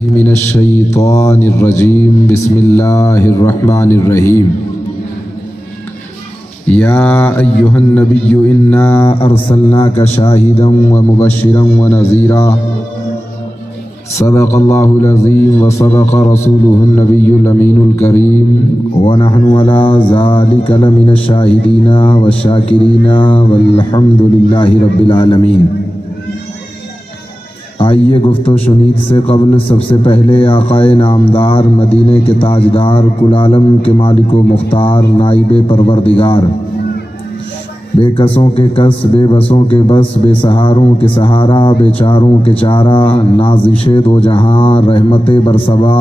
من الشیطان الرجیم بسم اللہ الرحمن الرحیم یا ایہا النبی انا ارسلناک شاہدا ومبشرا ونذیرا صدق اللہ العظیم وصدق رسولہ النبی الامین الکریم ونحن علی ذلک لمن الشاہدین والشاکرین والحمد للہ رب العالمین۔ آئیے گفت و شنید سے قبل سب سے پہلے آقائے نامدار مدینے کے تاجدار کل عالم کے مالک و مختار نائب پروردگار، بے کسوں کے کس بے بسوں کے بس بے سہاروں کے سہارا بے چاروں کے چارہ نازش دو جہاں رحمت برسبا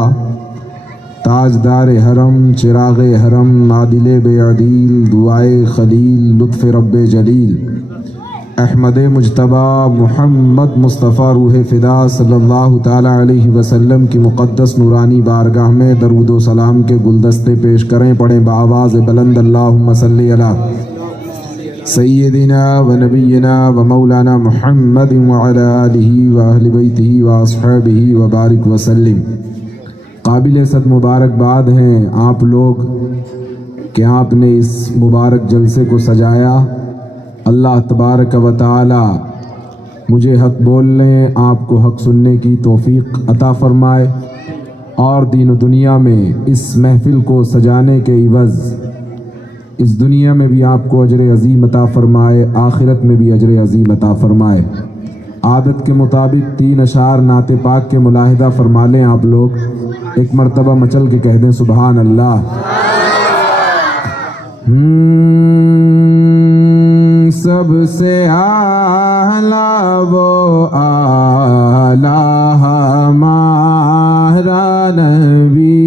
تاجدار حرم چراغ حرم عادل بے عدیل دعائے خلیل لطف رب جلیل احمد مجتبیٰ محمد مصطفیٰ روح فدا صلی اللہ تعالی علیہ وسلم کی مقدس نورانی بارگاہ میں درود و سلام کے گلدستے پیش کریں، پڑھیں بآواز بلند اللہم صلی علی سیدنا و نبینا و مولانا محمد وعلی آلہ و اہل بیتہ و اصحابہ و بارک وسلم۔ قابل صد مبارکباد ہیں آپ لوگ کہ آپ نے اس مبارک جلسے کو سجایا۔ اللہ تبارک و تعالی مجھے حق بولنے آپ کو حق سننے کی توفیق عطا فرمائے، اور دین و دنیا میں اس محفل کو سجانے کے عوض اس دنیا میں بھی آپ کو اجر عظیم عطا فرمائے، آخرت میں بھی اجر عظیم عطا فرمائے۔ عادت کے مطابق 3 اشعار نعت پاک کے ملاحظہ فرما لیں آپ لوگ، ایک مرتبہ مچل کے کہہ دیں سبحان اللہ۔ سب سے اعلیٰ وہ اعلیٰ ہمارا نبی۔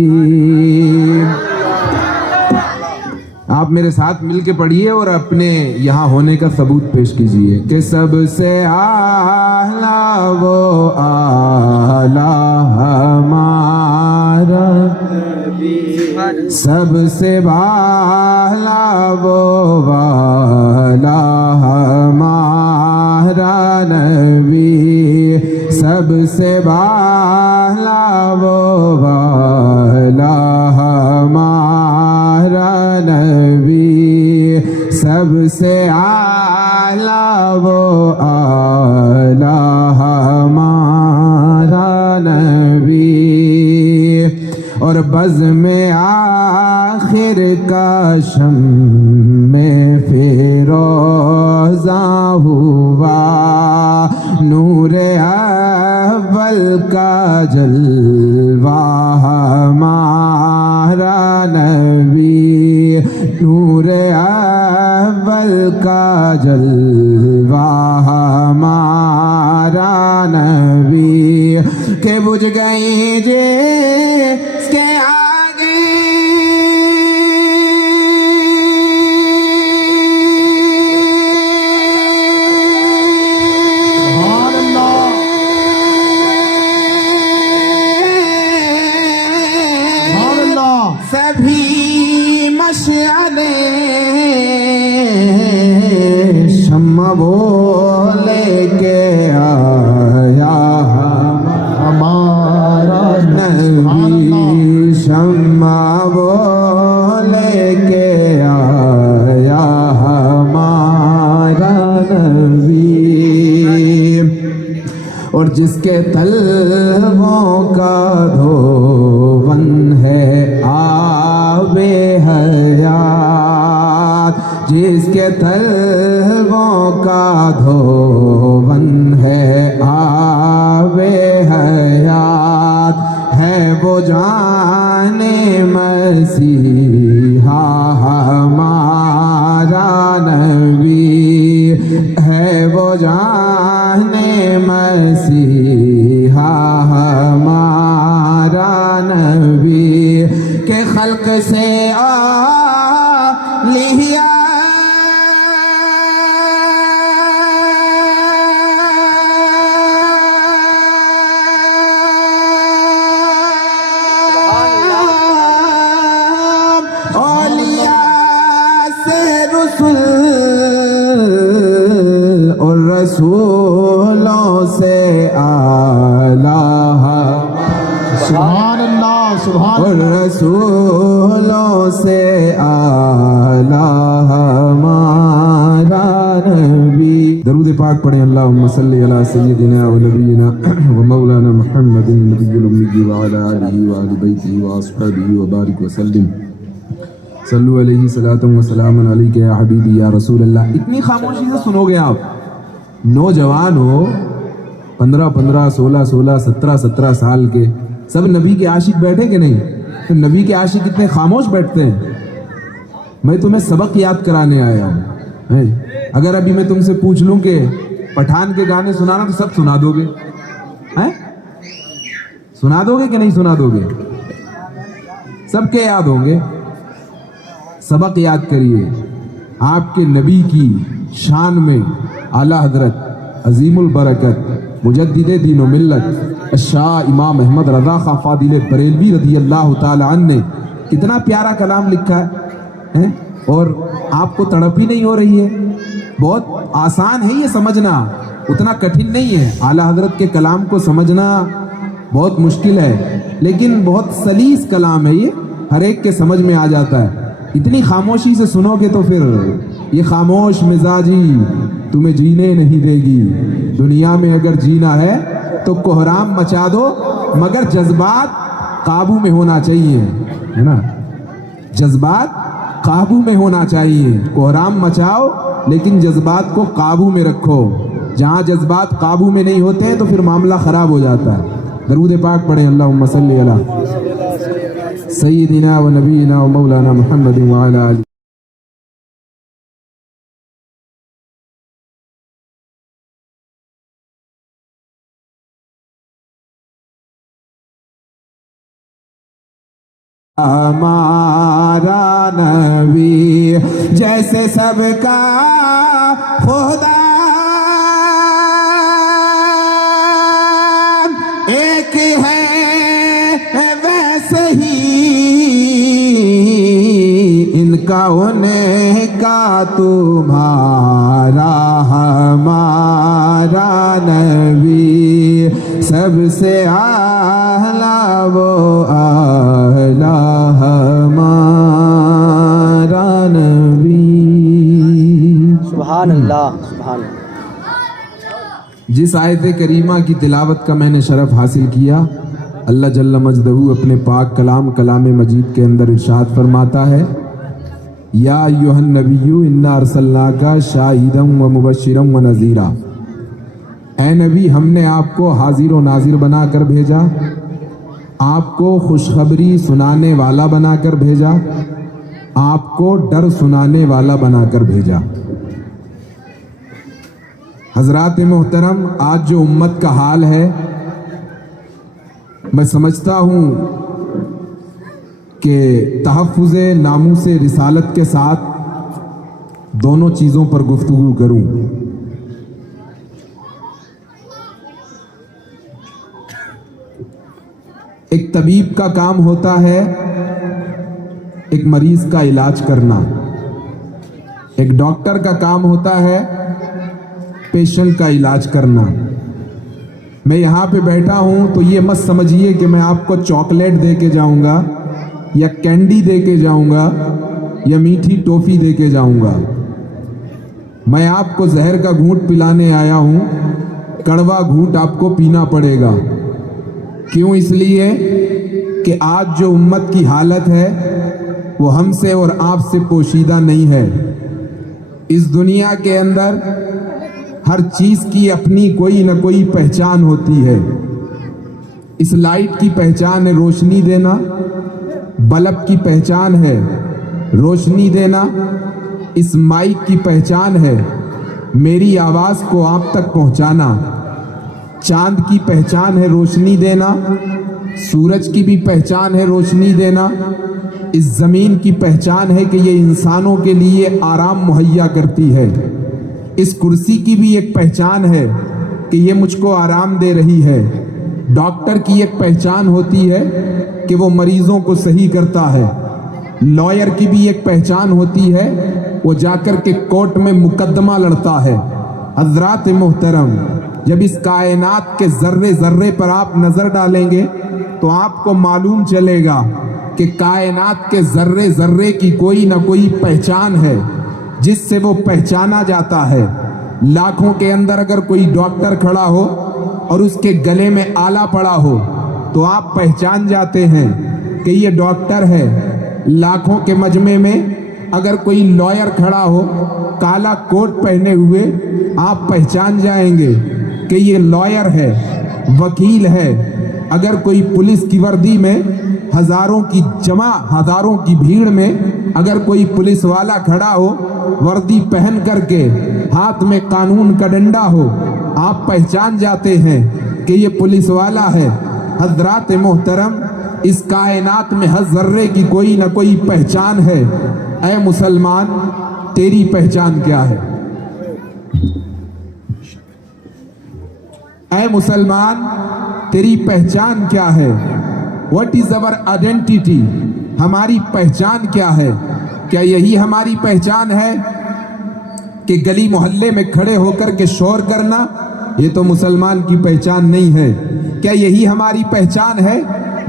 آپ میرے ساتھ مل کے پڑھیے اور اپنے یہاں ہونے کا ثبوت پیش کیجئے کہ سب سے اعلیٰ وہ اعلیٰ ہمارا سب سے بالا وہ والا ہمارا نبی، سب سے بالا وہ والا ہمارا نبی، سب سے اعلیٰ وہ اعلیٰ ہمارا نبی، اور بزم آخر کا شمع فیروزہ ہوا، نور اول کا جلوہ ہمارا نبی، نور اول کا جلوہ ہمارا نبی، کہ بجھ گئی جس کے آگے سبھی مشعلیں شمع وہ لے کے آیا ہمارا نبی، شمع وہ لے کے آیا ہمارا نبی، اور جس کے طلبوں کا دھون ہے آب حیات، جس کے طلبوں کا دھون ہے آب حیات، ہے وہ جان مسیحا ہمارا نبی، ہے وہ جان مسیحا ہمارا نبی، کہ خلق سے لیا رسولوں سے اعلیٰ سبحان اللہ سبحان اور اللہ رسولوں سے اعلیٰ ہمارا نبی. درود پاک پڑھیں. اللہم صلی علی سیدنا و نبینا و مولانا محمد النبی الامی وعلی آلہ وآل بیتہ واصحابہ وبارک وسلم. صلو علیہ صلاۃ و سلام علیک یا حبیبی یا رسول اللہ. اتنی خاموشی سے سنو گے آپ. نوجوان ہو 15 16 17 سال کے, سب نبی کے عاشق بیٹھے کہ نہیں؟ تو نبی کے عاشق اتنے خاموش بیٹھتے ہیں. میں تمہیں سبق یاد کرانے آیا ہوں. اگر ابھی میں تم سے پوچھ لوں کہ پٹھان کے گانے سنانا تو سب سنا دو گے؟ سنا دو گے کہ نہیں سنا دو گے؟ سب کے یاد ہوں گے. سبق یاد کریے. آپ کے نبی کی شان میں اعلیٰ حضرت عظیم البرکت مجدد دین و ملت شاہ امام احمد رضا خان فاضل بریلوی رضی اللہ تعالی عنہ نے کتنا پیارا کلام لکھا ہے, اور آپ کو تڑپ ہی نہیں ہو رہی ہے. بہت آسان ہے یہ سمجھنا, اتنا کٹھن نہیں ہے. اعلیٰ حضرت کے کلام کو سمجھنا بہت مشکل ہے, لیکن بہت سلیس کلام ہے یہ, ہر ایک کے سمجھ میں آ جاتا ہے. اتنی خاموشی سے سنو گے تو پھر یہ خاموش مزاجی تمہیں جینے نہیں دے گی. دنیا میں اگر جینا ہے تو کوہرام مچا دو, مگر جذبات قابو میں ہونا چاہیے, ہے نا؟ جذبات قابو میں ہونا چاہیے. کوہرام مچاؤ لیکن جذبات کو قابو میں رکھو. جہاں جذبات قابو میں نہیں ہوتے ہیں تو پھر معاملہ خراب ہو جاتا ہے. درود پاک پڑھیں. اللہم صلی علی سیدنا و نبینا و مولانا محمد وعلی آلہ. ہمارا نبی جیسے سب کا خدا ایک ہے ویسے ہی ان کا انہیں کا تمہارا. ہمارا نبی سب سے اعلیٰ وہ اعلیٰ ہمارا نبی. سبحان اللہ سبحان اللہ. جس آیت کریمہ کی تلاوت کا میں نے شرف حاصل کیا, اللہ جل مجدہ اپنے پاک کلام مجید کے اندر ارشاد فرماتا ہے, یا ایھا النبی انا ارسلناک شاہدا و مبشرا و نذیرا. اے نبی, ہم نے آپ کو حاضر و ناظر بنا کر بھیجا, آپ کو خوشخبری سنانے والا بنا کر بھیجا, آپ کو ڈر سنانے والا بنا کر بھیجا. حضرات محترم, آج جو امت کا حال ہے, میں سمجھتا ہوں کہ تحفظ ناموس رسالت کے ساتھ دونوں چیزوں پر گفتگو کروں. ایک طبیب کا کام ہوتا ہے ایک مریض کا علاج کرنا, ایک ڈاکٹر کا کام ہوتا ہے پیشنٹ کا علاج کرنا. میں یہاں پہ بیٹھا ہوں تو یہ مت سمجھیے کہ میں آپ کو چاکلیٹ دے کے جاؤں گا یا کینڈی دے کے جاؤں گا یا میٹھی ٹوفی دے کے جاؤں گا. میں آپ کو زہر کا گھونٹ پلانے آیا ہوں, کڑوا گھونٹ آپ کو پینا پڑے گا. کیوں؟ اس لیے کہ آج جو امت کی حالت ہے وہ ہم سے اور آپ سے پوشیدہ نہیں ہے. اس دنیا کے اندر ہر چیز کی اپنی کوئی نہ کوئی پہچان ہوتی ہے. اس لائٹ کی پہچان ہے روشنی دینا, بلب کی پہچان ہے روشنی دینا, اس مائک کی پہچان ہے میری آواز کو آپ تک پہنچانا. چاند کی پہچان ہے روشنی دینا, سورج کی بھی پہچان ہے روشنی دینا. اس زمین کی پہچان ہے کہ یہ انسانوں کے لیے آرام مہیا کرتی ہے. اس کرسی کی بھی ایک پہچان ہے کہ یہ مجھ کو آرام دے رہی ہے. ڈاکٹر کی ایک پہچان ہوتی ہے کہ وہ مریضوں کو صحیح کرتا ہے. لائر کی بھی ایک پہچان ہوتی ہے, وہ جا کر کے کورٹ میں مقدمہ لڑتا ہے. حضرات محترم, جب اس کائنات کے ذرے ذرے پر آپ نظر ڈالیں گے تو آپ کو معلوم چلے گا کہ کائنات کے ذرے ذرے کی کوئی نہ کوئی پہچان ہے جس سے وہ پہچانا جاتا ہے۔ لاکھوں کے اندر اگر کوئی ڈاکٹر کھڑا ہو اور اس کے گلے میں آلہ پڑا ہو تو آپ پہچان جاتے ہیں کہ یہ ڈاکٹر ہے۔ لاکھوں کے مجمع میں اگر کوئی لائر کھڑا ہو کالا کوٹ پہنے ہوئے آپ پہچان جائیں گے کہ یہ لائر ہے، وکیل ہے۔ اگر کوئی پولیس کی وردی میں ہزاروں کی بھیڑ میں اگر کوئی پولیس والا کھڑا ہو وردی پہن کر کے ہاتھ میں قانون کا ڈنڈا ہو آپ پہچان جاتے ہیں کہ یہ پولیس والا ہے۔ حضرات محترم، اس کائنات میں ہر ذرے کی کوئی نہ کوئی پہچان ہے۔ اے مسلمان، تیری پہچان کیا ہے؟ اے مسلمان، تیری پہچان کیا ہے؟ What is our identity؟ ہماری پہچان کیا ہے؟ کیا یہی ہماری پہچان ہے کہ گلی محلے میں کھڑے ہو کر کے شور کرنا؟ یہ تو مسلمان کی پہچان نہیں ہے۔ کیا یہی ہماری پہچان ہے؟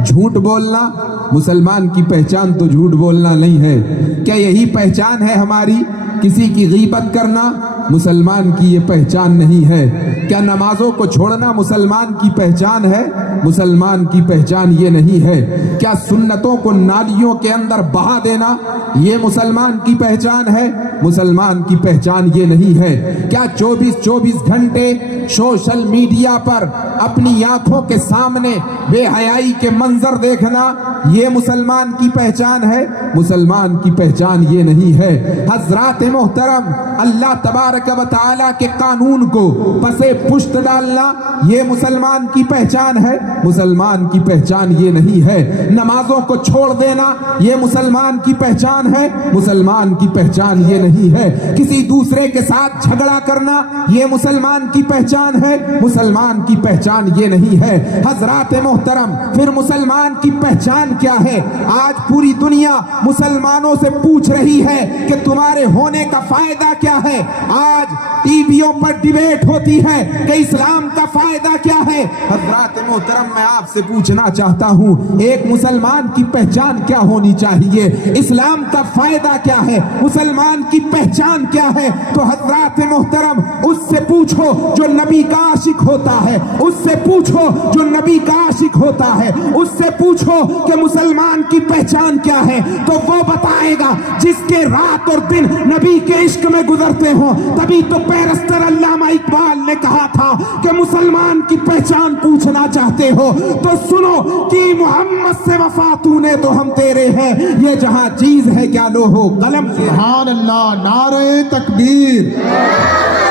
جھوٹ بولنا؟ مسلمان کی پہچان تو جھوٹ بولنا نہیں ہے۔ کیا یہی پہچان ہے ہماری؟ کسی کی غیبت کرنا؟ مسلمان کی یہ پہچان نہیں ہے۔ کیا نمازوں کو چھوڑنا مسلمان کی پہچان ہے؟ مسلمان کی پہچان یہ نہیں ہے۔ کیا سنتوں کو نالیوں کے اندر بہا دینا یہ مسلمان کی پہچان ہے؟ مسلمان کی پہچان یہ نہیں ہے۔ کیا 24 گھنٹے سوشل میڈیا پر اپنی آنکھوں کے سامنے بے حیائی کے منظر دیکھنا یہ مسلمان کی پہچان ہے؟ مسلمان کی پہچان یہ نہیں ہے۔ حضرات محترم، اللہ تبارک و تعالیٰ کے قانون کو پسے پشت ڈالنا یہ مسلمان کی پہچان ہے؟ مسلمان کی پہچان یہ نہیں ہے۔ نمازوں کو چھوڑ دینا یہ مسلمان کی پہچان ہے؟ مسلمان کی پہچان یہ نہیں ہے۔ کسی دوسرے کے ساتھ جھگڑا کرنا یہ مسلمان کی پہچان ہے؟ مسلمان کی پہچان یہ نہیں ہے۔ حضرات محترم، پھر مسلمان کی پہچان کیا ہے؟ آج پوری دنیا مسلمانوں سے پوچھ رہی ہے کہ تمہارے ہونے کا فائدہ کیا ہے؟ آج ٹی ویوں پر ڈیبیٹ ہوتی ہے کہ اسلام کا فائدہ کیا ہے۔ حضرات محترم، میں آپ سے پوچھنا چاہتا ہوں ایک مسلمان کی پہچان کیا ہونی چاہیے؟ اسلام کا فائدہ کیا ہے؟ مسلمان کی پہچان کیا ہے؟ تو حضرات محترم، اس سے پوچھو جو نبی کا عاشق ہوتا ہے، اس سے پوچھو جو نبی کا عاشق ہوتا ہے، اس سے پوچھو کہ مسلمان کی پہچان کیا ہے، تو وہ بتائے گا جس کے رات اور دن نبی کے عشق میں گزرتے ہوں۔ تبھی تو پیرستر علامہ اقبال نے کہا تھا کہ مسلمان کی پہچان پوچھنا چاہتے ہو تو سنو کہ محمد سے وفا تو نے تو ہم تیرے ہیں، یہ جہاں چیز ہے کیا لوح و قلم سے۔ سبحان اللہ، نعرہ تکبیر،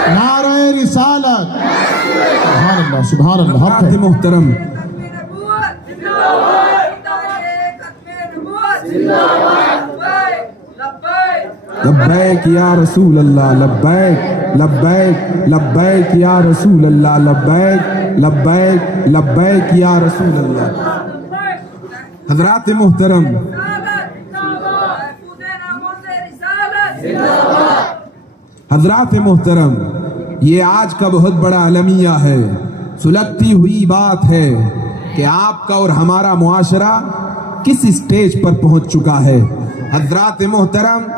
نعرہ رسالت، سبحان اللہ، سبحان اللہ۔ حق ہے محترم، لبیک یا رسول اللہ، لبیک لبیک لبیک یا رسول اللہ، لبیک لبیک لبیک یا رسول اللہ۔ حضرات محترم، حضرات محترم، یہ آج کا بہت بڑا المیہ ہے، سلگتی ہوئی بات ہے کہ آپ کا اور ہمارا معاشرہ کس اسٹیج پر پہنچ چکا ہے۔ حضرات محترم،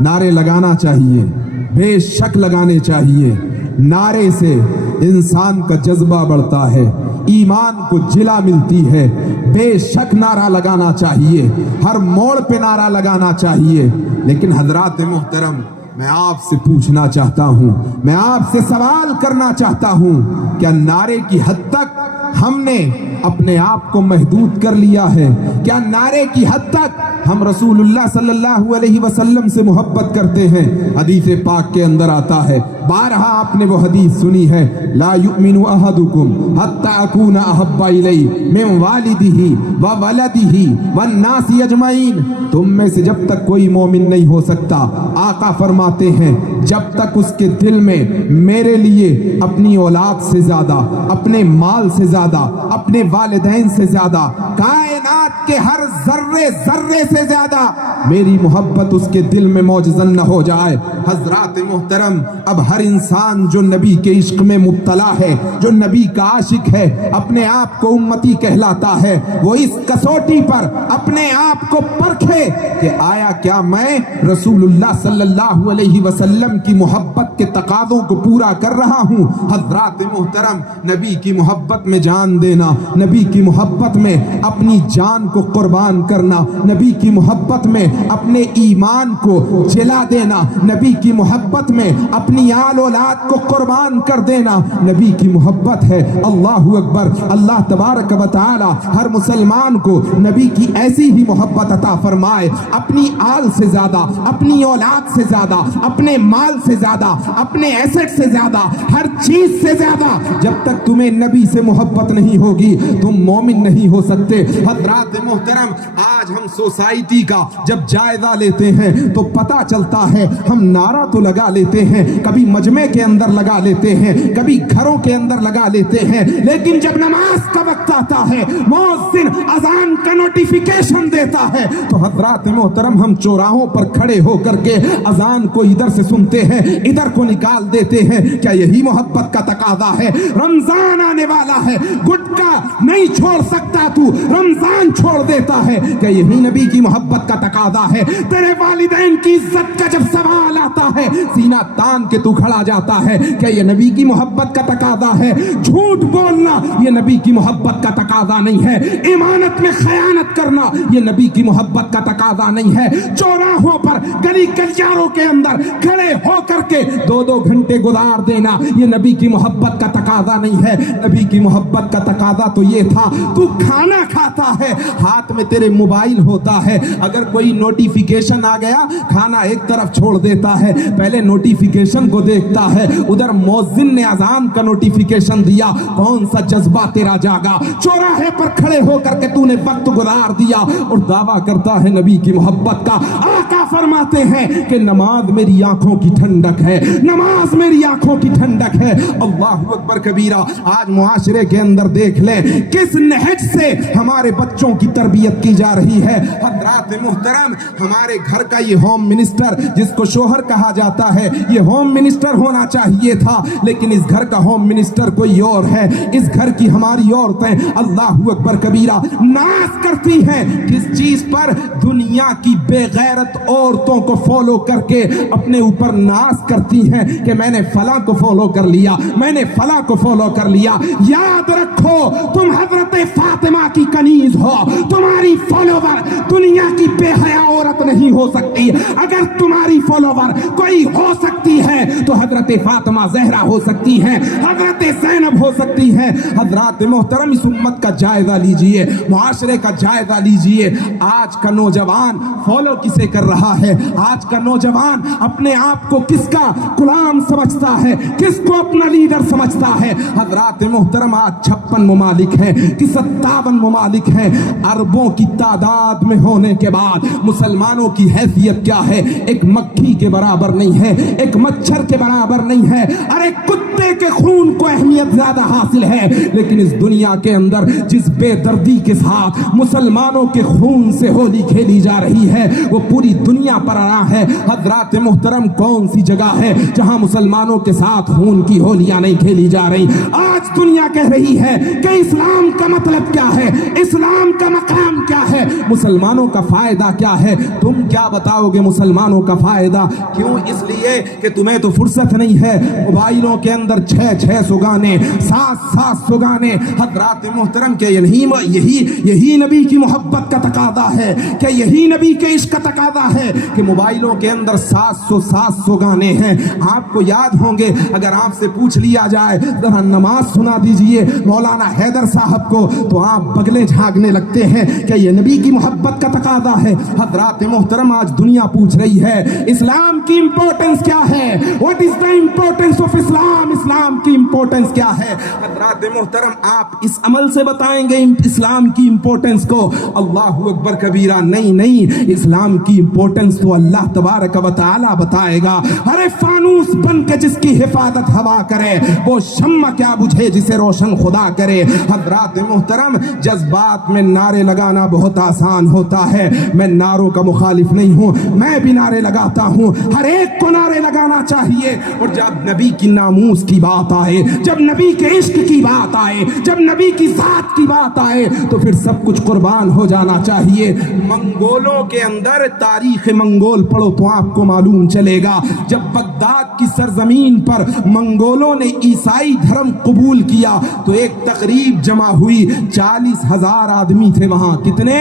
نعرے لگانا چاہیے، بے شک لگانے چاہیے۔ نعرے سے انسان کا جذبہ بڑھتا ہے، ایمان کو جلا ملتی ہے۔ بے شک نعرہ لگانا چاہیے، ہر موڑ پہ نعرہ لگانا چاہیے۔ لیکن حضرات محترم، میں آپ سے پوچھنا چاہتا ہوں، میں آپ سے سوال کرنا چاہتا ہوں، کیا نعرے کی حد تک ہم نے اپنے آپ کو محدود کر لیا ہے؟ کیا نعرے کی حد تک ہم رسول اللہ صلی اللہ علیہ وسلم سے محبت کرتے ہیں؟ حدیث پاک کے اندر آتا ہے، بارہا آپ نے وہ حدیث سنی ہے، لا یؤمن احدکم حتی اکون احب الیہ من والدہ وولدہ والناس اجمعین۔ تم میں سے جب تک کوئی مومن نہیں ہو سکتا، آقا فرماتے ہیں، جب تک اس کے دل میں میرے لیے اپنی اولاد سے زیادہ، اپنے مال سے زیادہ، اپنے والدین سے زیادہ، کائنات کائنات کے ہر ذرے ذرے سے زیادہ میری محبت اس کے دل میں موجزن نہ ہو جائے۔ حضرات محترم، اب ہر انسان جو نبی کے عشق میں مبتلا ہے، جو نبی کا عاشق ہے، اپنے آپ کو امتی کہلاتا ہے، وہ اس کسوٹی پر اپنے آپ کو پرکھے کہ آیا کیا میں رسول اللہ صلی اللہ علیہ وسلم کی محبت کے تقاضوں کو پورا کر رہا ہوں۔ حضرات محترم، نبی کی محبت میں جان دینا، نبی کی محبت میں اپنی جان کو قربان کرنا، نبی کی محبت میں اپنے ایمان کو جلا دینا، نبی کی محبت میں اپنی آل اولاد کو قربان کر دینا، نبی کی محبت ہے۔ اللہ اکبر۔ اللہ تبارک و تعالی ہر مسلمان کو نبی کی ایسی ہی محبت عطا فرمائے، اپنی آل سے زیادہ، اپنی اولاد سے زیادہ، اپنے مال سے زیادہ، اپنے ایسٹ سے زیادہ، ہر چیز سے زیادہ۔ جب تک تمہیں نبی سے محبت نہیں ہوگی تم مومن نہیں ہو سکتے۔ حضرات محترم، آج ہم سوسائٹی کا جب جائزہ لیتے ہیں تو پتہ چلتا ہے ہم نعرہ تو لگا لیتے ہیں، کبھی مجمع کے اندر لگا لیتے ہیں، کبھی گھروں کے اندر لگا لیتے ہیں، لیکن جب نماز کا وقت آتا ہے، مؤذن اذان کا نوٹیفیکیشن دیتا ہے، تو حضرات محترم ہم چوراہوں پر کھڑے ہو کر کے اذان کو ادھر سے سنتے ہیں، ادھر کو نکال دیتے ہیں۔ کیا یہی محبت کا تقاضا ہے؟ رمضان آنے والا ہے، گٹکا نہیں چھوڑ سکتا تو، رمضان چھوڑ دیتا ہے۔ کیا یہی نبی کی محبت کا تقاضا ہے؟ تیرے والدین کی عزت کا جب سوال آتا ہے سینہ تان کے تو کھڑا جاتا ہے، کیا یہ نبی کی محبت کا تقاضا ہے؟ جھوٹ بولنا یہ نبی کی محبت کا تقاضا نہیں ہے، امانت میں خیانت کرنا یہ نبی کی محبت کا تقاضا نہیں ہے، چوراہوں پر گلی گلیاروں کے اندر کھڑے ہو کر کے 2-2 گھنٹے گزار دینا یہ نبی کی محبت کا تقاضا نہیں ہے۔ نبی کی محبت کا تقاضا تو یہ تھا، تو کھانا کھاتا ہے، ہاتھ میں تیرے موبائل ہوتا ہے، اگر کوئی نوٹیفیکیشن آ گیا کھانا ایک طرف چھوڑ دیتا ہے، پہلے نوٹیفیکیشن کو دیکھتا ہے، ادھر مؤذن نے اذان کا نوٹیفیکیشن دیا، کون سا جذبہ تیرا جاگا؟ چوراہے پر کھڑے ہو کر کے تو نے وقت گزار دیا اور دعویٰ کرتا ہے نبی کی محبت کا۔ آقا فرماتے ہیں کہ نماز میری آنکھوں کی ٹھنڈک ہے، نماز میری آنکھوں کی ٹھنڈک ہے۔ اللہ اکبر کبیرہ۔ آج معاشرے کے اندر دیکھ لیں کس نہج سے ہمارے بچوں کی تربیت کی جا رہی ہے۔ حضرات محترم، ہمارے گھر کا یہ ہوم منسٹر جس کو شوہر کہا جاتا ہے، یہ ہوم منسٹر ہونا چاہیے تھا، لیکن اس گھر کا ہوم منسٹر کوئی اور ہے۔ اس گھر کی ہماری عورتیں اللہ اکبر کبیرہ ناز کرتی ہیں کس چیز پر؟ دنیا کی بے غیرت عورتوں کو فالو کر کے اپنے اوپر ناز کرتی ہیں کہ میں نے فلاں کو فالو کر لیا، میں نے فلاں کو فالو کر لیا۔ یاد رکھو تم حضرت فاطمہ کی کنیز ہو، تمہاری فالوور دنیا کی بے حیا عورت نہیں ہو سکتی۔ اگر تمہاری فالوور کوئی ہو سکتی ہے تو حضرت فاطمہ زہرا ہو سکتی ہیں، حضرت زینب ہو سکتی ہیں۔ حضرات محترم، اس امت کا جائزہ لیجئے، معاشرے کا جائزہ لیجئے۔ آج کا نوجوان فالو کسے کر رہا ہے؟ آج کا نوجوان اپنے آپ کو کس کا غلام سمجھتا ہے، کس کو اپنا لیڈر سمجھتا ہے؟ حضرات محترم، آج 56 ممالک ہیں کہ 57 ممالک ہیں، اربوں کی تعداد میں ہونے کے بعد مسلمانوں کی حیثیت کیا ہے؟ ایک مکھی کے برابر نہیں ہے، ایک مچھر کے برابر نہیں ہے، ارے کتے کے خون کو اہمیت زیادہ حاصل ہے، لیکن اس دنیا کے اندر جس بے دردی کے ساتھ مسلمانوں کے خون سے ہولی کھیلی جا رہی ہے وہ پوری دنیا پر آ رہا ہے۔ حضرات محترم، کون سی جگہ ہے جہاں مسلمانوں کے ساتھ خون کی ہولیاں نہیں کھیلی جا رہی؟ آج دنیا کہہ رہی ہے کہ اسلام کا مطلب کیا ہے، اسلام کا مقام کیا ہے، مسلمانوں کا فائدہ کیا ہے؟ تم کیا بتاؤ گے مسلمانوں کا فائدہ؟ کیوں؟ اس لیے کہ تمہیں تو فرصت نہیں ہے، موبائلوں کے اندر 600 گانے، 700 گانے۔ حضرات محترم، کہ یہی نبی کی محبت کا تقاضا ہے، کہ یہی نبی کے عشق کا تقاضا ہے کہ موبائلوں کے اندر 700 گانے ہیں؟ آپ کو یاد ہوں گے، اگر آپ سے پوچھ لیا جائے ذرا نماز سنا دیجئے مولانا حیدر صاحب کو، تو آپ بگلے جھاگنے لگتے ہیں کہ یہ نبی کی محبت کا تقاضا ہے۔ حضرات محترم آج دنیا پوچھ رہی ہے اسلام کی امپورٹنس کیا ہے, what is the importance of Islam, اسلام کی امپورٹنس کیا ہے. حضرات محترم آپ اس عمل سے بتائیں گے اسلام کی امپورٹنس کو؟ اللہ اکبر کبیرہ. نہیں, اسلام کی امپورٹنس تو اللہ تبارک و تعالی بتائے گا. ارے فانوس بن کے جس کی حفاظت ہوا کرے وہ شمع کیا بجھے جسے روشن خدا کرے. حضرات محترم جذبات میں نعرے لگانا بہت آسان ہوتا ہے. میں نعروں کا مخالف نہیں ہوں, میں بھی نعرے لگاتا ہوں. ہر ایک کو نعرے لگانا چاہیے. اور جب نبی کی ناموس کی بات آئے, جب نبی کے عشق کی بات آئے, جب نبی کی ذات کی بات آئے تو پھر سب کچھ قربان ہو جانا چاہیے. منگولوں کے اندر تاریخ منگول پڑھو تو آپ کو معلوم چلے گا. جب بغداد کی سرزمین پر منگولوں نے عیسائی دھرم قبول کیا تو ایک تقریب جمع ہوئی, 40,000 آدمی تھے وہاں. کتنے؟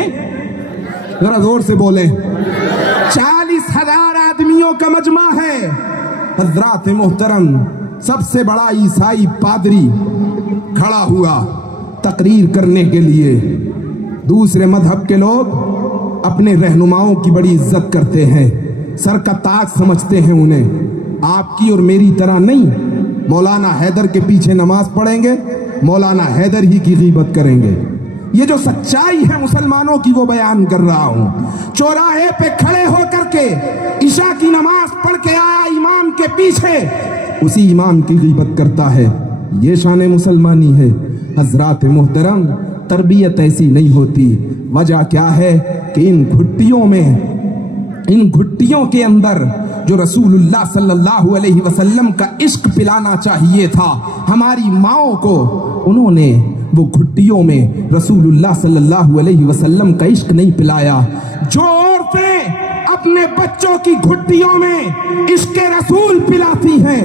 ذرا زور سے بولیں. 40,000 آدمیوں کا مجمع ہے. حضرات محترم سب سے بڑا عیسائی پادری کھڑا ہوا تقریر کرنے کے لیے. دوسرے مذہب کے لوگ اپنے رہنماؤں کی بڑی عزت کرتے ہیں, سر کا تاج سمجھتے ہیں انہیں. آپ کی اور میری طرح نہیں. مولانا حیدر کے پیچھے نماز پڑھیں گے, مولانا حیدر ہی کی غیبت کریں گے. یہ جو سچائی ہے مسلمانوں کی وہ بیان کر رہا ہوں. چوراہے پہ کھڑے ہو کر کے عشاء کی نماز پڑھ کے آیا امام کے پیچھے, اسی امام کی غیبت کرتا ہے. یہ شان مسلمانی ہے. حضرات محترم تربیت ایسی نہیں ہوتی. وجہ کیا ہے کہ ان گھٹیوں کے اندر جو رسول اللہ صلی اللہ علیہ وسلم کا عشق پلانا چاہیے تھا ہماری ماؤں کو, انہوں نے وہ گھٹیوں میں رسول اللہ صلی اللہ علیہ وسلم کا عشق نہیں پلایا. جو عورتیں اپنے بچوں کی گھٹیوں میں عشق رسول پلاتی ہیں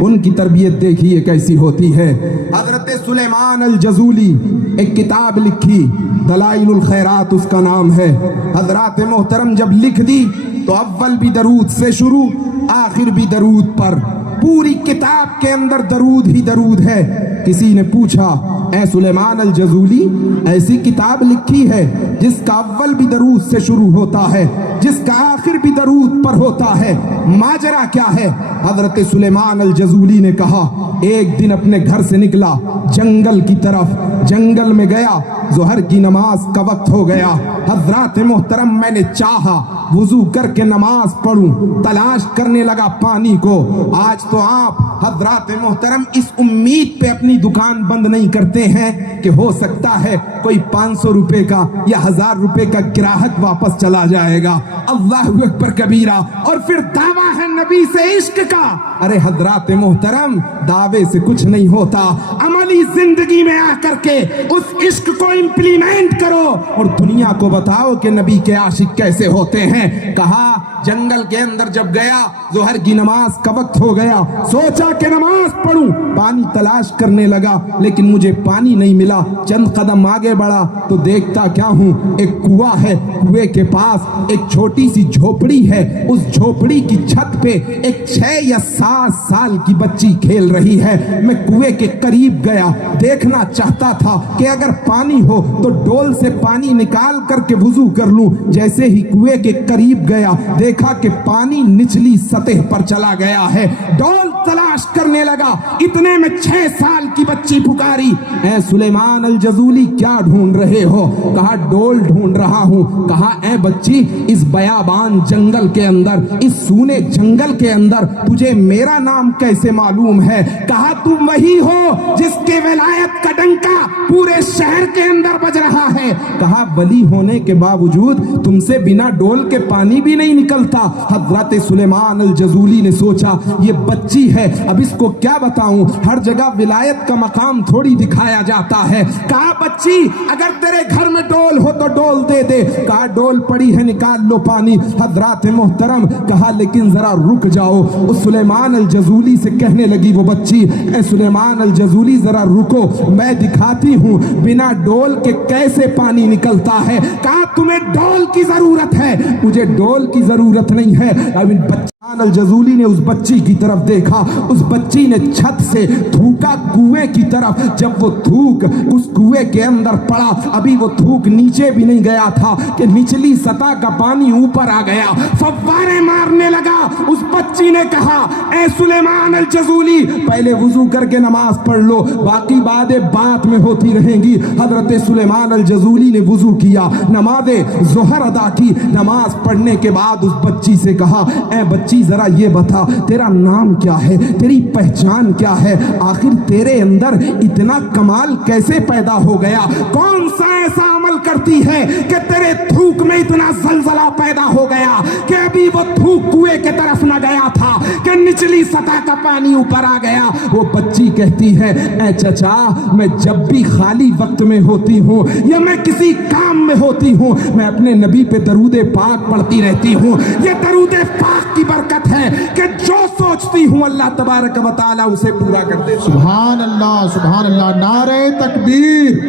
ان کی تربیت دیکھیے کیسی ہوتی ہے. حضرت سلیمان الجزولی ایک کتاب لکھی, دلائل الخیرات اس کا نام ہے. حضرات محترم جب لکھ دی تو اول بھی درود سے شروع, آخر بھی درود پر. پوری کتاب کے اندر درود ہی درود ہے. کسی نے پوچھا اے سلیمان الجزولی ایسی کتاب لکھی ہے جس کا اول بھی درود سے شروع ہوتا ہے, جس کا آخر بھی درود پر ہوتا ہے, ماجرا کیا ہے؟ حضرت سلیمان الجزولی نے کہا ایک دن اپنے گھر سے نکلا جنگل کی طرف, جنگل میں گیا, ظہر کی نماز کا وقت ہو گیا. حضرات محترم میں نے چاہا وضو کر کے نماز پڑھوں, تلاش کرنے لگا پانی کو. آج تو آپ حضرات محترم اس امید پہ اپنی دکان بند نہیں کرتے ہیں کہ ہو سکتا ہے کوئی 500 روپے کا یا 1000 روپے کا گراہک واپس چلا جائے گا. اللہ اکبر کبیرہ. اور پھر دعویٰ ہے نبی سے عشق کا. ارے حضرات محترم دعوے سے کچھ نہیں ہوتا, عملی زندگی میں آ کر کے اس عشق کو امپلیمنٹ کرو اور دنیا کو بتاؤ کہ نبی کے عاشق کیسے ہوتے ہیں. کہا جنگل کے اندر جب گیا, ظہر کی نماز کا وقت ہو گیا, سوچا کہ نماز پڑھوں, پانی تلاش کرنے لگا لیکن مجھے پانی نہیں ملا. چند قدم آگے بڑھا تو دیکھتا کیا ہوں, ایک کنواں ہے, کنویں کے پاس ایک چھوٹی سی جھوپڑی ہے. اس جھوپڑی کی چھت پہ ایک 6 یا 7 سال کی بچی کھیل رہی ہے. میں کنویں کے قریب گیا, دیکھنا چاہتا تھا کہ اگر پانی ہو تو ڈول سے پانی نکال کر کے وضو کر لوں. جیسے ہی کنویں کے قریب گیا دیکھا کہ پانی نچلی سطح پر چلا گیا ہے. ڈول تلاش کرنے لگا, اتنے میں 6 سال کی بچی پکاری اے سلیمان الجزولی کیا ڈھونڈ رہے ہو؟ کہا ڈول ڈھونڈ رہا ہوں. کہا اے بچی اس بیابان جنگل کے اندر, اس سونے جنگل کے اندر تجھے میرا نام کیسے معلوم ہے؟ کہا تم وہی ہو جس کے ولایت کا ڈنکا پورے شہر کے اندر بج رہا ہے. کہا ولی ہونے کے باوجود تم سے بنا ڈول کے پانی بھی نہیں نکلتا. حضرت سلیمان الجزولی نے سوچا یہ بچی ہے, اب اس کو کیا بتاؤں, ہر جگہ ولایت کا مقام تھوڑی دکھایا جاتا ہے. کہا بچی اگر تیرے گھر میں ڈول ہو تو ڈول دے دے. کہا ڈول پڑی ہے نکال لو پانی. حضرات محترم کہا لیکن ذرا رک جاؤ. اس سلیمان الجزولی سے کہنے لگی وہ بچی اے سلیمان الجزولی ذرا رکو, میں دکھاتی ہوں بنا ڈول کے کیسے پانی نکلتا ہے. کہا تمہیں ڈول کی ضرورت ہے, مجھے ڈول کی ضرورت نہیں ہے. اب ان بچے الجزولی نے اس بچی کی طرف دیکھا, اس بچی نے چھت سے تھوکا کنویں کی طرف. جب وہ تھوک اس کنویں کے اندر پڑا, ابھی وہ تھوک نیچے بھی نہیں گیا تھا کہ نچلی سطح کا پانی اوپر آ گیا, فوارے مارنے لگا. اس بچی نے کہا, اے سلیمان الجزولی, پہلے وضو کر کے نماز پڑھ لو, باقی باتیں بات میں ہوتی رہیں گی. حضرت سلیمان الجزولی نے وضو کیا, نماز ظہر ادا کی. نماز پڑھنے کے بعد اس بچی سے کہا, اے بچی ذرا یہ بتا تیرا نام کیا ہے, تیری پہچان کیا ہے, آخر تیرے اندر اتنا کمال کیسے پیدا ہو گیا, کون سا ایسا عمل کرتی ہے کہ تیرے تھوک میں اتنا زلزلہ پیدا ہو گیا کہ ابھی وہ تھوک کنویں کے طرف نہ گیا تھا کہ نچلی سطح کا پانی اوپر آ گیا. وہ بچی کہتی ہے, اے چچا, میں جب بھی خالی وقت میں ہوتی ہوں یا میں کسی کام میں ہوتی ہوں, میں اپنے نبی پہ درود پاک پڑھتی رہتی ہوں. یہ درود پاک کی برکت ہے کہ جو سوچتی ہوں اللہ تبارک و تعالی اسے پورا کر دے. سبحان اللہ, سبحان اللہ. نعرہ تکبیر,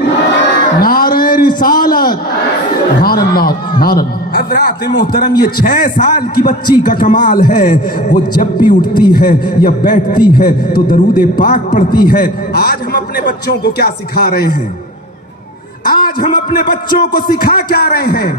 نعرہ رسالت, سبحان اللہ, سبحان اللہ. حضرات محترم, یہ 6 سال کی بچی کا کمال ہے, وہ جب بھی اٹھتی ہے یا بیٹھتی ہے تو درود پاک پڑھتی ہے. آج ہم اپنے بچوں کو کیا سکھا رہے ہیں, آج ہم اپنے بچوں کو سکھا کیا رہے ہیں.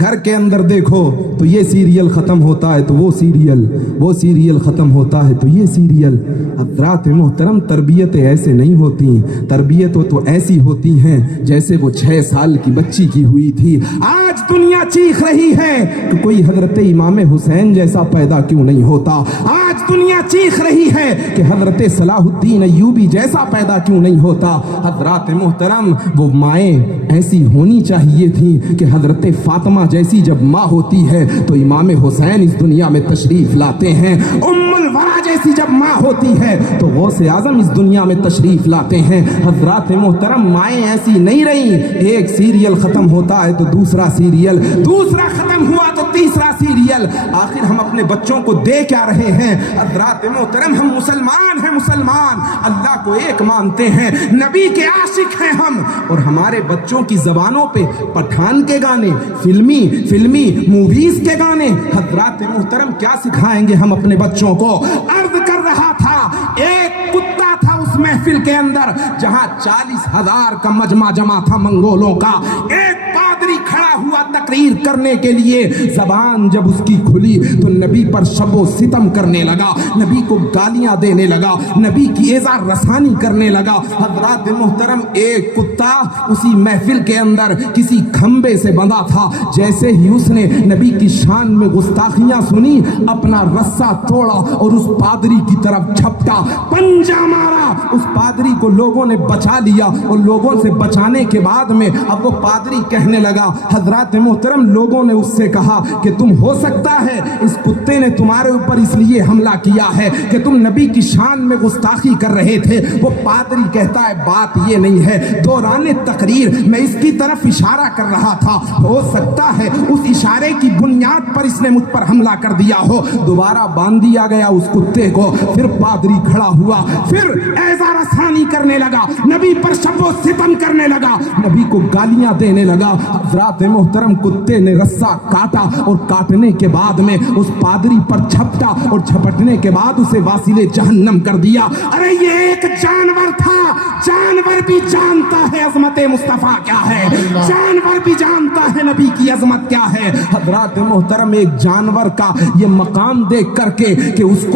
گھر کے اندر دیکھو تو یہ سیریل ختم ہوتا ہے تو وہ سیریل, وہ سیریل ختم ہوتا ہے تو یہ سیریل. حضرات محترم, تربیتیں ایسے نہیں ہوتی, تربیتیں تو ایسی ہوتی ہیں جیسے وہ 6 سال کی بچی کی ہوئی تھی. آج دنیا چیخ رہی ہے کہ کوئی حضرت امام حسین جیسا پیدا کیوں نہیں ہوتا. آج دنیا چیخ رہی ہے کہ حضرت صلاح الدین ایوبی جیسا پیدا کیوں نہیں ہوتا. حضرات محترم, وہ مائیں ایسی ہونی چاہیے تھیں کہ حضرت فاطمہ جیسی جب ماں ہوتی ہے تو امام حسین اس دنیا میں تشریف لاتے ہیں. ام الورا جیسی جب ماں ہوتی ہے تو غوث اعظم اس دنیا میں تشریف لاتے ہیں. حضرات محترم, مائیں ایسی نہیں رہی, ایک سیریل ختم ہوتا ہے تو دوسرا سیریل, دوسرا ختم ہوا تو تیسرا سیریل. آخر ہم اپنے بچوں کو دے کیا رہے ہیں. حضرات محترم, ہم مسلمان ہیں, مسلمان اللہ کو ایک مانتے ہیں, نبی کے عاشق ہیں ہم, اور ہمارے بچوں کی زبانوں پہ پٹھان کے گانے, فلمی موویز کے گانے. حضرات محترم, کیا سکھائیں گے ہم اپنے بچوں کو. عرض کر رہا تھا, ایک کتا تھا اس محفل کے اندر جہاں 40,000 کا مجمع جمع تھا منگولوں کا. ایک پادری کھڑا ہوا تقریر کرنے کے لیے, زبان جب اس کی کھلی تو نبی پر شب و ستم کرنے لگا, نبی کو گالیاں دینے لگا, نبی کی ایذا رسانی کرنے لگا. حضرات محترم, ایک کتا اسی محفل کے اندر کسی کھمبے سے بندھا تھا. جیسے ہی اس نے نبی کی شان میں گستاخیاں سنی, اپنا رسہ توڑا اور اس پادری کی طرف جھپٹا, پنجہ مارا. اس پادری کو لوگوں نے بچا لیا, اور لوگوں سے بچانے کے بعد میں اب وہ پادری کہنے لگا. حضرات محترم, لوگوں نے اس سے کہا کہ تم, ہو سکتا ہے اس کتے نے تمہارے اوپر اس لیے حملہ کیا ہے کہ تم نبی کی شان میں گستاخی کر رہے تھے. وہ پادری کہتا ہے, بات یہ نہیں ہے, دوران تقریر میں اس کی طرف اشارہ کر رہا تھا, ہو سکتا ہے اس اشارے کی بنیاد پر اس نے مجھ پر حملہ کر دیا ہو. دوبارہ باندھ دیا گیا اس کتے کو. پھر پادری کھڑا ہوا, پھر ایذا رسانی کرنے لگا, نبی پر شب و ستم کرنے لگا, نبی کو گالیاں دینے لگا. حضرات محترم, کتے نے رسہ کاٹا اور کاٹنے کے بعد میں اس پادری پر جھپٹا اور جھپٹنے کے بعد اسے واصل جہنم کر دیا. ارے یہ ایک جانور تھا, جانور بھی جانتا ہے عظمت مصطفیٰ کیا ہے, جانور بھی جانتا ہے نبی کی عظمت کیا ہے. حضرات محترم, ایک جانور کا یہ مقام دیکھ کر کے کہ اس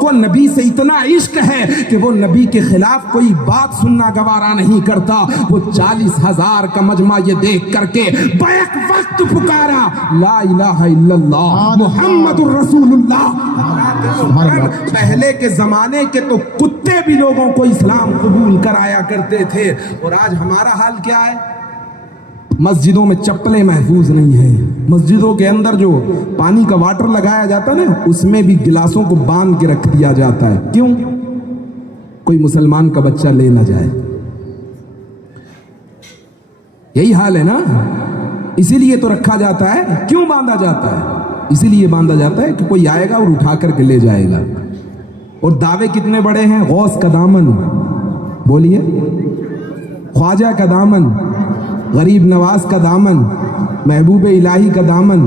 کو نبی سے اتنا عشق ہے کہ وہ نبی کے خلاف کوئی بات سننا گوارا نہیں کرتا. وہ 40,000 کا مجمع یہ دیکھ کر کے بیک وقت پکارا, لا الہ الا اللہ محمد الرسول اللہ. پہلے کے زمانے کے تو کتے بھی لوگوں کو اسلام قبول کرایا کرتے تھے, اور آج ہمارا حال کیا ہے. مسجدوں میں چپلیں محفوظ نہیں ہیں, مسجدوں کے اندر جو پانی کا واٹر لگایا جاتا ہے نا, اس میں بھی گلاسوں کو باندھ کے رکھ دیا جاتا ہے. کیوں؟ کوئی مسلمان کا بچہ لے نہ جائے. یہی حال ہے نا, اسی لیے تو رکھا جاتا ہے. کیوں باندھا جاتا ہے؟ اسی لیے باندھا جاتا ہے کہ کوئی آئے گا اور اٹھا کر کے لے جائے گا. اور دعوے کتنے بڑے ہیں, غوث کا دامن, بولیے, خواجہ کا دامن, غریب نواز کا دامن, محبوب الہی کا دامن,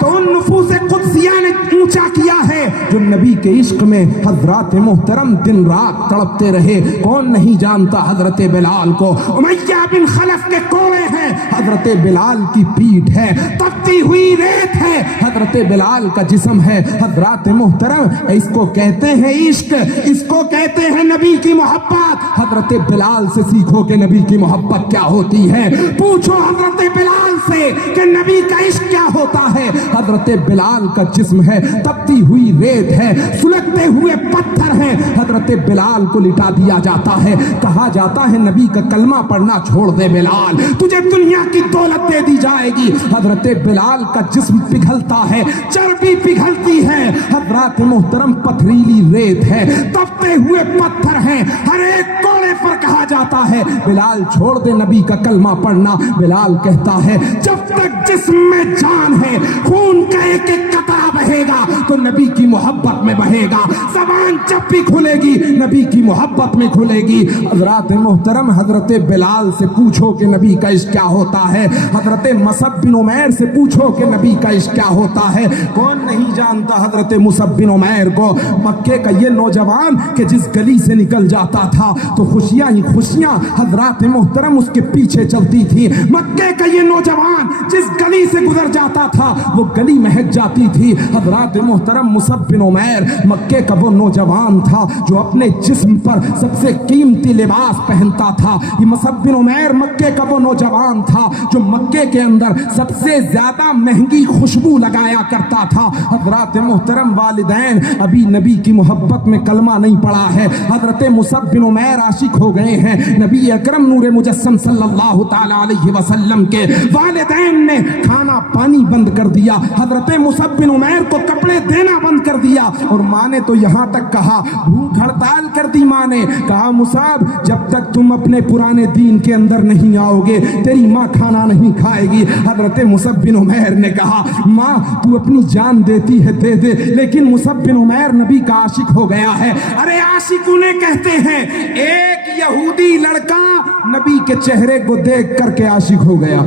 تو ان نفوس قدسیہ نے اونچا کیا ہے جو نبی کے عشق میں حضرات محترم دن رات تڑپتے رہے. کون نہیں جانتا حضرت بلال کو؟ امیہ بن خلف کے کوڑے ہیں، حضرت بلال کی پیٹھ ہے، تپتی ہوئی ریت ہے، حضرت بلال کا جسم ہے. حضرات محترم اس کو کہتے ہیں عشق، اس کو کہتے ہیں نبی کی محبت. حضرت بلال سے سیکھو کہ نبی کی محبت کیا ہوتی ہے. پوچھو حضرت بلال سے کہ نبی کا عشق کیا ہوتا ہے. حضرت بلال کا جسم ہے، تپتی ہوئی ریت ہے، سلگتے ہوئے پتھر ہیں. حضرت بلال کو لٹا دیا جاتا ہے، کہا جاتا ہے نبی کا کلمہ پڑھنا چھوڑ دے بلال، تجھے دنیا کی دولت دے دی جائے گی. حضرت بلال کا جسم پگھلتا ہے، چربی پگھلتی ہے. حضرات محترم پتھریلی ریت ہے، تپتے ہوئے پتھر ہیں. ہر ایک کوڑے پر کہا جاتا ہے بلال چھوڑ دے نبی کا کلمہ پڑھنا. بلال کہتا ہے جب تک جسم میں جان ہے، خون کا ایک ایک قطرہ بہے گا تو نبی کی محبت میں بہے گا. زبان جب بھی کھلے گی نبی کی محبت میں کھلے گی. حضرات محترم حضرت بلال سے پوچھو کہ نبی کا عشق کیا ہوتا ہے. حضرت مصعب بن عمیر سے پوچھو کہ نبی کا عشق کیا ہوتا ہے. کون نہیں جانتا حضرت مصعب بن عمیر کو؟ مکے کا یہ نوجوان کہ جس گلی سے نکل جاتا تھا تو خوشیاں ہی خوشیاں حضرات محترم اس کے پیچھے چلتی تھی. مکے کا یہ نوجوان جس گلی سے گزر جاتا تھا وہ گلی مہک جاتی تھی. حضرات محترم مصعب بن عمیر مکے کا وہ نوجوان تھا جو اپنے جسم پر سب سے قیمتی لباس پہنتا تھا. یہ مصعب بن عمیر مکے کا وہ نوجوان تھا جو مکے کے اندر سب سے زیادہ مہنگی خوشبو لگایا کرتا تھا. حضرات محترم والدین ابھی نبی کی محبت میں کلمہ نہیں پڑا ہے. حضرت مصعب بن عمیر عاشق ہو گئے ہیں نبی اکرم نور مجسم صلی اللہ تعالی علیہ وسلم کے. والدین نے کھانا پانی بند کر دیا، حضرت مصعب بن عمیر کو کپڑے دینا بند کر دیا، اور ماں نے تو یہاں تک کہا، بھوک ہڑتال کر دی. ماں نے کہا مصعب جب تک تم اپنے پرانے دین کے اندر نہیں آؤ گے تیری ماں کھانا نہیں کھائے گی. حضرت مصعب بن عمیر نے کہا ماں تو اپنی جان دیتی ہے دے دے، لیکن مصعب بن عمیر نبی کا عاشق ہو گیا ہے. ارے عاشق انہیں کہتے ہیں ایک یہودی لڑکا نبی کے چہرے کو دیکھ کر کے عاشق ہو گیا.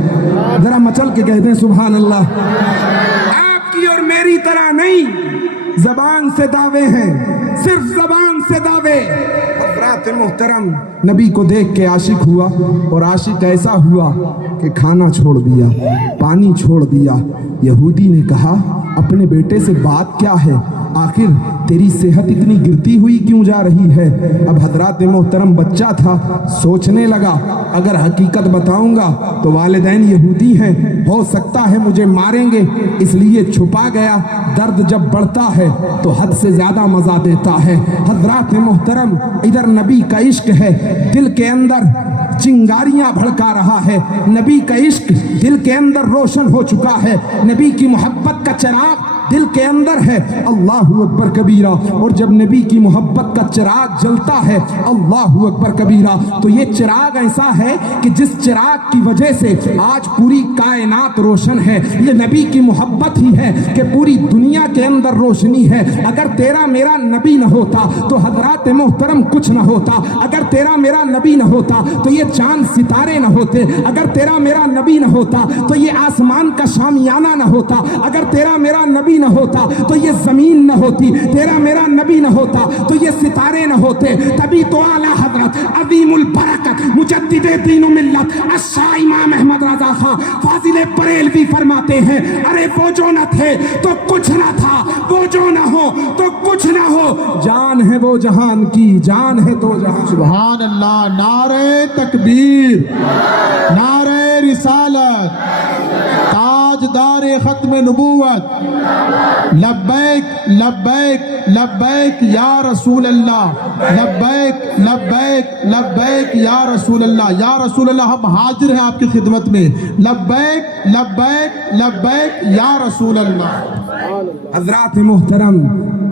ذرا مچل کے کہتے ہیں سبحان اللہ. آپ کی اور میری طرح نہیں، زبان سے دعوے ہیں، صرف زبان سے دعوے. حضرات محترم نبی کو دیکھ کے عاشق ہوا، اور عاشق ایسا ہوا کہ کھانا چھوڑ دیا، پانی چھوڑ دیا. یہودی نے کہا اپنے بیٹے سے بات کیا ہے، آخر تیری صحت اتنی گرتی ہوئی کیوں جا رہی ہے؟ اب حضرات محترم بچہ تھا، سوچنے لگا اگر حقیقت بتاؤں گا تو والدین یہودی ہیں، ہو سکتا ہے مجھے ماریں گے، اس لیے چھپا گیا. درد جب بڑھتا ہے تو حد سے زیادہ مزہ دیتا ہے. حضرات محترم ادھر نبی کا عشق ہے، دل کے اندر چنگاریاں بھڑکا رہا ہے. نبی کا عشق دل کے اندر روشن ہو چکا ہے، نبی کی محبت کا چراغ دل کے اندر ہے. اللہ اکبر کبیرہ. اور جب نبی کی محبت کا چراغ جلتا ہے اللہ اکبر کبیرہ تو یہ چراغ ایسا ہے کہ جس چراغ کی وجہ سے آج پوری کائنات روشن ہے. یہ نبی کی محبت ہی ہے کہ پوری دنیا کے اندر روشنی ہے. اگر تیرا میرا نبی نہ ہوتا تو حضرات محترم کچھ نہ ہوتا. اگر تیرا میرا نبی نہ ہوتا تو یہ چاند ستارے نہ ہوتے. اگر تیرا میرا نبی نہ ہوتا تو یہ آسمان کا شامیانہ نہ ہوتا. اگر تیرا میرا نبی نہ ہوتا تو یہ زمین نہ ہوتی. تیرا میرا نبی نہ ہوتا تو یہ ستارے نہ ہوتے. تبھی تو اعلیٰ حضرت عظیم البرکت مجدد دین و ملت الشاہ امام احمد رضا خان فاضل بریلوی فرماتے ہیں ارے وہ جو نہ تھے تو کچھ نہ تھا، وہ جو نہ ہو تو کچھ نہ ہو. جان ہے وہ جہان کی، جان ہے تو جہان. سبحان اللہ. نعرہ تکبیر، نعرہ رسالت، تاجدار ختم نبوت، لبیک لبیک لبیک یا رسول اللہ، لبیک لبیک لبیک یا رسول اللہ. یا رسول اللہ ہم حاضر ہیں آپ کی خدمت میں. لبیک لبیک لبیک یا رسول اللہ. حضرات محترم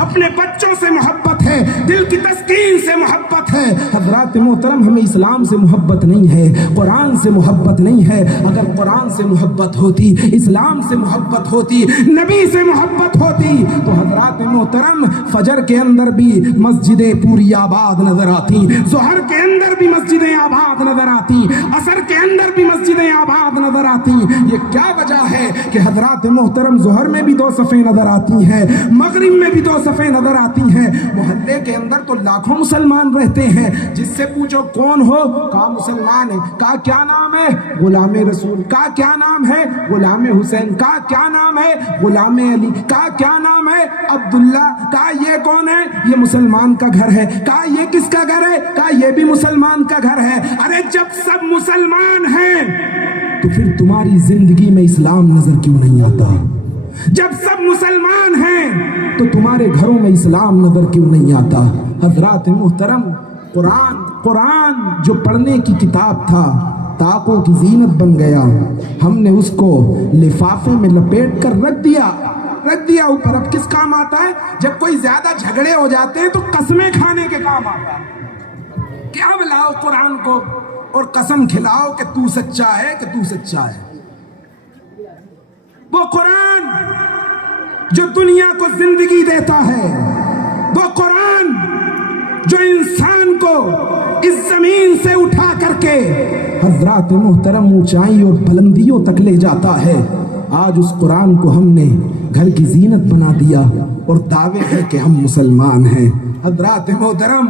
اپنے بچوں سے محبت ہے, دل کی تسکین سے محبت ہے. حضرات محترم, ہمیں اسلام سے محبت نہیں ہے, قرآن سے محبت نہیں ہے. اگر قرآن سے محبت ہوتی, اسلام سے محبت ہوتی, نبی سے محبت ہوتی, تو حضرات محترم فجر کے اندر بھی مسجدیں پوری آباد نظر آتی, ظہر کے اندر بھی مسجدیں آباد نظر آتی, عصر کے اندر بھی مسجدیں آباد نظر آتی. یہ کیا وجہ ہے کہ حضرات محترم ظہر میں بھی 2 صفیں نظر آتی ہیں, مغرب میں بھی 2 صفیں نظر آتی ہیں. محلے کے اندر تو لاکھوں مسلمان رہتے ہیں, جس سے پوچھو کون ہو, کہا مسلمان ہے. کہا کیا نام ہے؟ غلام رسول. کہا کیا نام ہے؟ غلام حسین. کہا کیا نام ہے؟ غلام علی. کہا کیا نام ہے؟ عبداللہ. کہا یہ کون ہے؟ یہ مسلمان کا گھر ہے. کہا یہ کس کا گھر ہے؟ کہا یہ بھی مسلمان کا گھر ہے. ارے جب سب مسلمان ہیں تو پھر تمہاری زندگی میں اسلام نظر کیوں نہیں آتا؟ جب سب مسلمان ہیں تو تمہارے گھروں میں اسلام نظر کیوں نہیں آتا؟ حضرات محترم, قرآن جو پڑھنے کی کتاب تھا, طاقوں کی زینت بن گیا. ہم نے اس کو لفافے میں لپیٹ کر رکھ دیا اوپر. اب کس کام آتا ہے؟ جب کوئی زیادہ جھگڑے ہو جاتے ہیں تو قسمیں کھانے کے کام آتا ہے. کیا بلاؤ قرآن کو اور قسم کھلاؤ کہ تو سچا ہے, کہ تو سچا ہے. وہ قرآن جو دنیا کو زندگی دیتا ہے, وہ قرآن جو انسان کو اس زمین سے اٹھا کر کے حضرات محترم اونچائی اور بلندیوں تک لے جاتا ہے. آج اس قرآن کو ہم نے گھر کی زینت بنا دیا اور دعوے ہے کہ ہم مسلمان ہیں. حضرات محترم,